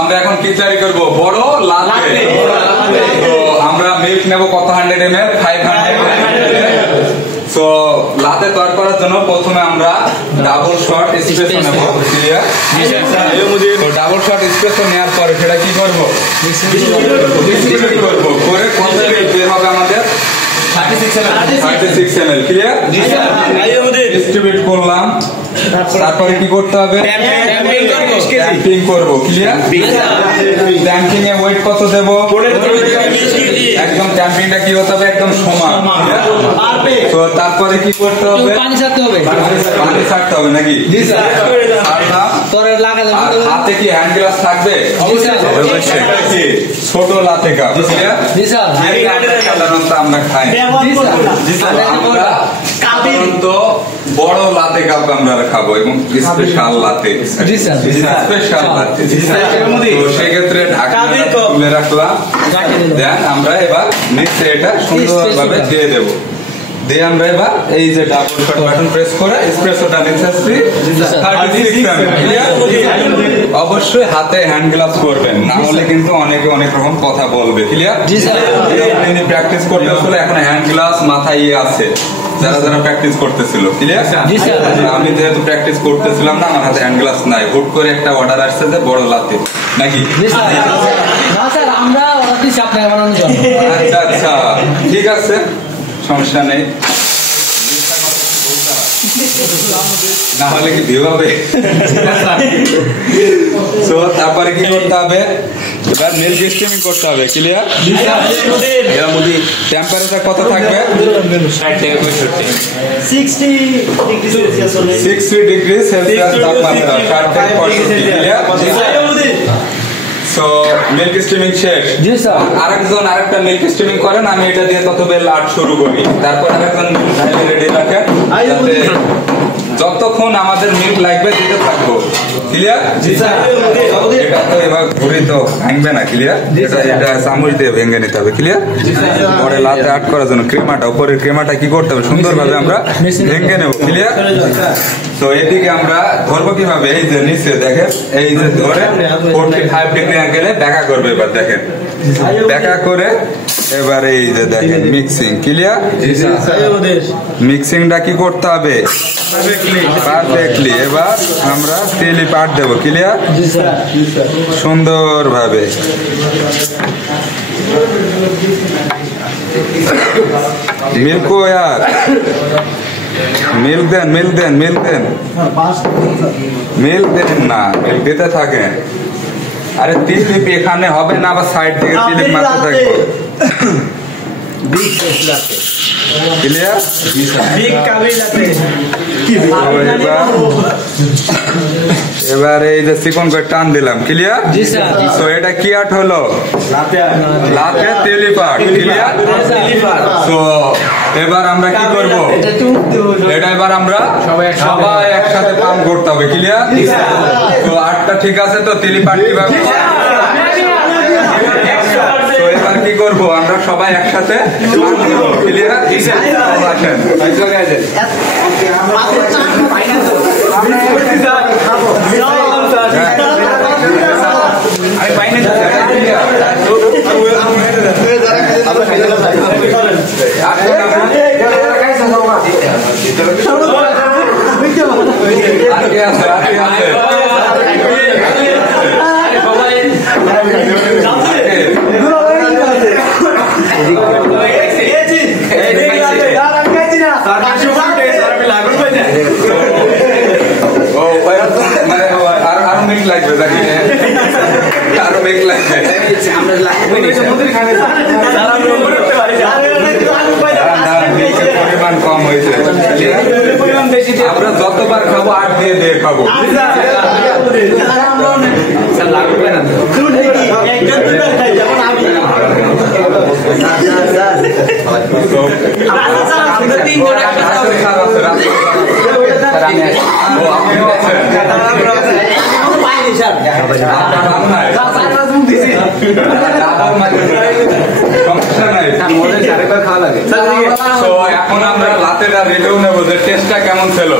আমরা এখন কি তৈরি করবো? বড় লাতে। তো আমরা মিল্ক নেবো কত 100 ml? 500 ml। তো লাতে তৈরি করার জন্য প্রথমে আমরা ডাবল শট এসপ্রেসো নেবো। ডাবল শট এসপ্রেসো নেওয়ার পরে সেটা কি করবো? ডিস্ট্রিবিউট করবো। করে কত বের হবে আমাদের? 36 ml। ক্লিয়ার? ডিস্ট্রিবিউট করলাম। তারপরে কি করতে হবে? ড্যাম্পিং করবো। ক্লিয়ার? ড্যাম্পিং এ ওয়েট কত দেবো? একদম ড্যাম্পিংটা কি হতে হবে? একদম সমান। তো তারপরে কি করতে হবে? পানি ছাড়তে হবে নাকি? হাতে কি হ্যান্ড গ্লাস থাকবে? ছোট লাতে কাপ। সাধারণত আমরা খাই, সাধারণত বড় লাতে কাপ আমরা খাবো এবং স্পেশাল লাতে। স্পেশাল লাতে সেক্ষেত্রে ঢাকনা তুলে রাখলাম। দেন আমরা এবার নিচে এটা সুন্দরভাবে দিয়ে দেবো। দিয়ে আমরা এবার এই যে ডাবল শট বাটন প্রেস করে এসপ্রেসোটা নিতে আসছি। 36 ml। অবশ্যই হাতে হ্যান্ড গ্লাভস করবেন, না হলে কিন্তু অনেকে অনেক রকম কথা বলবে। ক্লিয়ার? যিনি প্র্যাকটিস করতেছিল এখন হ্যান্ড গ্লাভস মাথায় আছে, যারা যারা প্র্যাকটিস করতেছিল। ক্লিয়ার? আমি যেহেতু প্র্যাকটিস করতেছিলাম না, আমার হাতে হ্যান্ড গ্লাভস নাই। হুট করে একটা অর্ডার আসছে যে বড় লাতে নাকি। আচ্ছা আচ্ছা, ঠিক আছে, সমস্যা নেই। না হলে কি ভিউ হবে? তো তারপরে কি করতে হবে? এবার মিল্ক স্টিমিং করতে হবে। ক্লিয়ার? টেম্পারেচার কত থাকবে? 60 ডিগ্রি সেলসিয়াস তাপমাত্রা। তো মিল্ক স্টিমিং শেষ। আরেকজন আরেকটা মিল্ক স্টিমিং করেন, আমি এটা দিয়ে ততবেল আর্ট শুরু করি। তারপর আরেকজন রেডি রাখেন, যাতে যতক্ষণ আমাদের মিল্ক লাগবে দিতে থাকবো। ক্লিয়ার? এটা তো এবার ঘুরি তো ভাঙবে না। ক্লিয়ার? এটা চামচ দিয়ে ভেঙে নিতে হবে। ক্লিয়ার? পরে লাতে আর্ট করার জন্য ক্রিমাটা, উপরের ক্রিমাটা কি করতে হবে? সুন্দরভাবে আমরা ভেঙে নেব। ক্লিয়ার? তো এদিকে আমরা ধরবো কিভাবে? এই যে নিচে দেখেন, এই যে ধরে 45 ডিগ্রি অ্যাঙ্গেলে ব্যাকা করবে। এবার দেখেন ব্যাকা করে এবার এই যে দেখেন মিক্সিং। ক্লিয়ার? মিক্সিংটা কি করতে হবে? পারফেক্টলি। এবার আমরা তেলি পাট দেবো। ক্লিয়ার? সুন্দর ভাবে মিল্ক ইয়ার মিল্ক দেন, মিল্ক দেন, মিল্ক দেন, মিল্ক দেন না, মিল্ক দিতে থাকেন। আরে তিলিপ এখানে হবে না, আবার সাইড থেকে তিলিপ মারতে থাকবো। ক্লিয়ার? এবার এই যে চিকন করে টান দিলাম। ক্লিয়ার? তো এটা কি আর্ট হলো? লাতে তেলি পাট। ক্লিয়ার? তো এবার আমরা কি করব? এটা এবার আমরা সবাই একসাথে কাম করতে হবে। ক্লিয়ার? তো আর্টটা ঠিক আছে তো? তেলি পাট কিভাবে? তো এবার কি করবো? আমরা সবাই একসাথে ক্লিয়ার? আসেন আমি পাই না। লাগবে আরো মেঘ লাগবে। পরিমাণ কম হয়েছে, আমরা যতবার খাবো 8 দিয়ে দিয়ে খাবো। লাগবে না সমস্যা নাই, তো এখন আমরা লাতেটা রিভিউ নেবো যে টেস্টটা কেমন ছিল।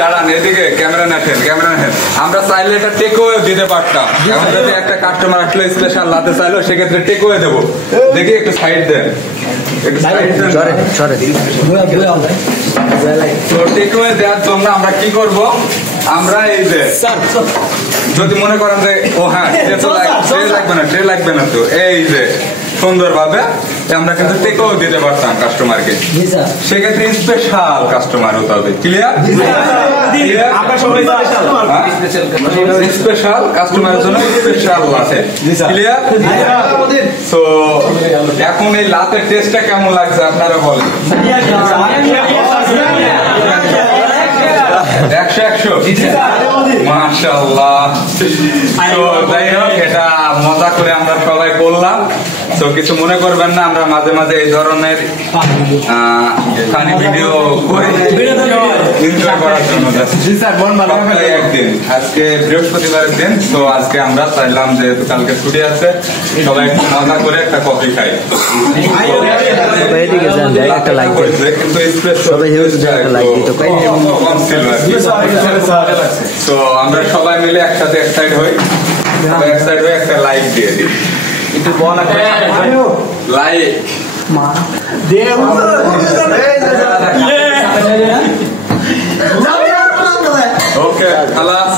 দাঁড়ান, এদিকে ক্যামেরা নেন, আমরা চাইলে এটা টেকওয়ে দিতে পারতাম। এখন যদি একটা কাস্টমার আসলে স্পেশাল লাতে চাইলো, সেক্ষেত্রে টেকওয়ে দেবো। দেখি একটু সাইড দেন, তো টেকওয়ে দেওয়ার জন্য আমরা কি করব, আমরা এই যে যদি মনে করেন যে ও হ্যাঁ ট্রে লাগবে না, তো এই যে সুন্দরভাবে আমরা কিন্তু টেকওয়ে দিতে পারতাম কাস্টমারকে। সেক্ষেত্রে স্পেশাল কাস্টমার হতে হবে। ক্লিয়ার? স্পেশাল কাস্টমারের জন্য স্পেশাল লাতে। ক্লিয়ার? তো এখন এই লাতের টেস্টটা কেমন লাগছে আপনারা বলেন। 100 মাশাআল্লাহ। তো যাই হোক, এটা মজা করে আমরা সবাই করলাম, তো কিছু মনে করবেন না। আমরা মাঝে মাঝে এই ধরনের ফানি ভিডিও করি এনজয় করার জন্য। একদিন আজকে বৃহস্পতিবারের দিন, তো আজকে আমরা চাইলাম যে কালকে ছুটি আছে, সবাই একটু মজা করে একটা কফি খাই। তো আমরা সবাই মিলে একসাথে এক সাইড হই, এক সাইড হয়ে একটা লাইক দিয়ে দিই। একটু বল লাইক ওকে খালাস।